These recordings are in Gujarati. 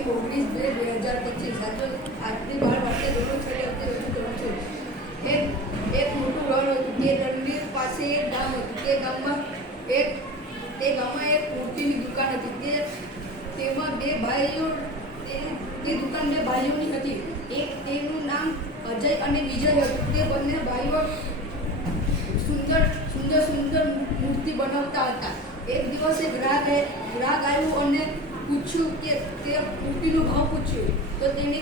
તારીખ 19/2/2025 આજની 12 વાગે ધોરણ 6 એક મોટું રણ હતું. તે રણની પાસે એક ગામ હતું. તે ગામમાં એક મૂર્તિની દુકાન હતી. તેમાં બે ભાઈઓ તે દુકાન બે ભાઈઓની હતી. તેનું નામ અજય અને વિજય હતું. તે બંને ભાઈઓ સુંદર મૂર્તિ બનાવતા હતા. એક દિવસે ગ્રાહક આવ્યો અને પૂછ્યું કે તે મૂર્તિનો ભાવ પૂછ્યો. તો તેને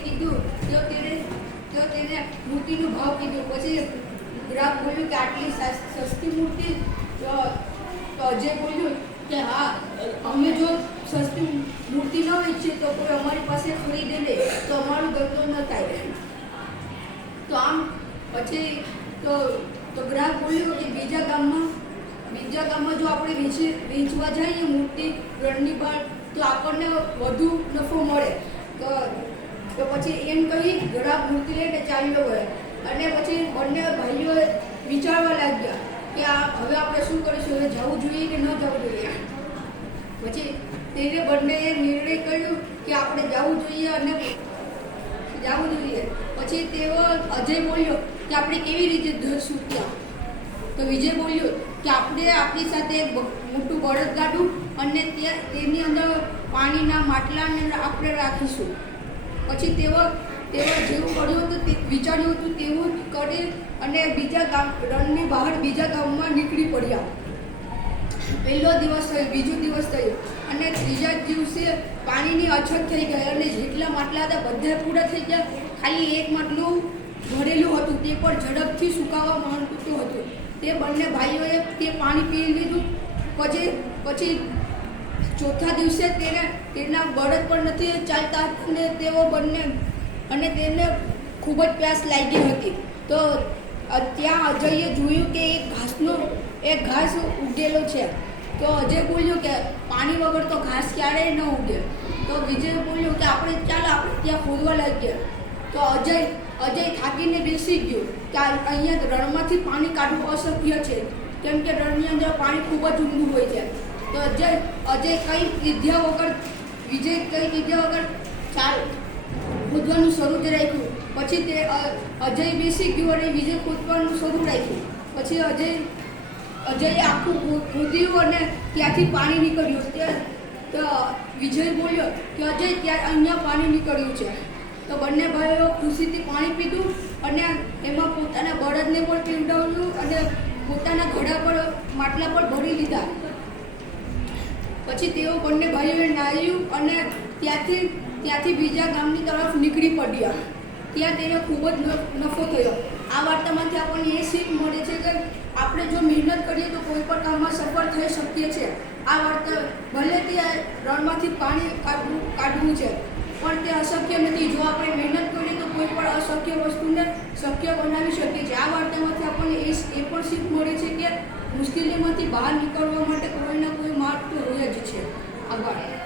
મૂર્તિનો ભાવ કીધો. પછી ગ્રાહક બોલ્યું કે આટલી સસ્તી મૂર્તિ. તો અજય બોલ્યું કે હા, અમે જો સસ્તી મૂર્તિ ન વેચીએ તો કોઈ અમારી પાસે ખરીદે લે તો અમારું ધંધો ન થાય. તો આમ પછી તો ગ્રાહક બોલ્યો કે બીજા ગામમાં જો આપણે વેચવા જઈએ મૂર્તિ રણની બહાર તો આપણને વધુ નફો મળે. તો પછી એમ કહી ગ્રાહક મૂર્તિ લઈને ચાલ્યો ગયો. અને પછી બંને ભાઈઓ વિચારવા લાગ્યા કે હવે આપણે શું કરીશું, હવે જવું જોઈએ કે ન જવું જોઈએ. પછી તેને બંનેએ નિર્ણય કર્યો કે આપણે જવું જોઈએ. પછી તેઓ અજય બોલ્યો કે આપણે કેવી રીતે જઈશું ત્યાં. તો વિજય બોલ્યો કે આપણે આપણી સાથે એક મોટું બળદગાડું અને તેની અંદર પાણીના માટલાને આપણે રાખીશું. પછી તેઓ જેવું કર્યું હતું વિચાર્યું હતું તેવું કરી અને રણની બહાર બીજા ગામમાં નીકળી પડ્યા. પહેલો દિવસ થયો, બીજો દિવસ થયો અને ત્રીજા દિવસે પાણીની અછત થઈ ગઈ અને જેટલા માટલા હતા બધા પૂરા થઈ ગયા. ખાલી એક માટલું ભરેલું હતું, તે પણ ઝડપથી સુકાવા માંડતું હતું. તે બંને ભાઈઓએ તે પાણી પી લીધું. પછી ચોથા દિવસે તેના બળદ પણ નથી ચાલતા અને તેઓ બંને અને તેમને ખૂબ જ પ્યાસ લાગી હતી. તો ત્યાં અજયે જોયું કે એક ઘાસ ઉગેલો છે. તો અજય બોલ્યો કે પાણી વગર તો ઘાસ ક્યારેય ન ઉગે. તો વિજય બોલ્યો કે આપણે ત્યાં ખોદવા લાગ્યા. તો અજય થાકીને બેસી ગયો કે અહીંયા રણમાંથી પાણી કાઢવું અશક્ય છે, કેમ કે રણની અંદર પાણી ખૂબ જ ઊંડું હોય છે. તો વિજય કંઈ કીધા વગર ખોદવાનું શરૂ રાખ્યું. પછી તે અજય બેસી ગયો અને વિજય ખોદવાનું શરૂ રાખ્યું. પછી અજયે આખું ખોદ્યું અને ત્યાંથી પાણી નીકળ્યું. તો વિજય બોલ્યો કે અજય અહીંયા પાણી નીકળ્યું છે. તો બંને ભાઈઓ ખુશીથી પાણી પીધું અને એમાં પોતાના બળદને પણ પીવડાવ્યું અને પોતાના ઘડા પર માટલા પર ભરી લીધા. પછી તેઓ બંને ભાઈઓએ નાહ્યું અને ત્યાંથી બીજા ગામની તરફ નીકળી પડ્યા. ત્યાં તેને ખૂબ જ નફો થયો. આ વાર્તામાંથી આપણને એ શીખ મળે છે કે આપણે જો મહેનત કરીએ તો કોઈ પણ કામમાં સફળ થઈ શકીએ છીએ. આ વાર્તા ભલે તે રણમાંથી પાણી કાઢવું છે પણ તે અશક્ય નથી. જો આપણે મહેનત કરીએ તો કોઈ પણ અશક્ય વસ્તુને શક્ય બનાવી શકીએ છીએ. આ વાર્તામાંથી આપણને એ પણ શીખ મળે છે કે મુશ્કેલીમાંથી બહાર નીકળવા માટે કોઈના કોઈ માર્ગ તો હોય જ છે. આભાર.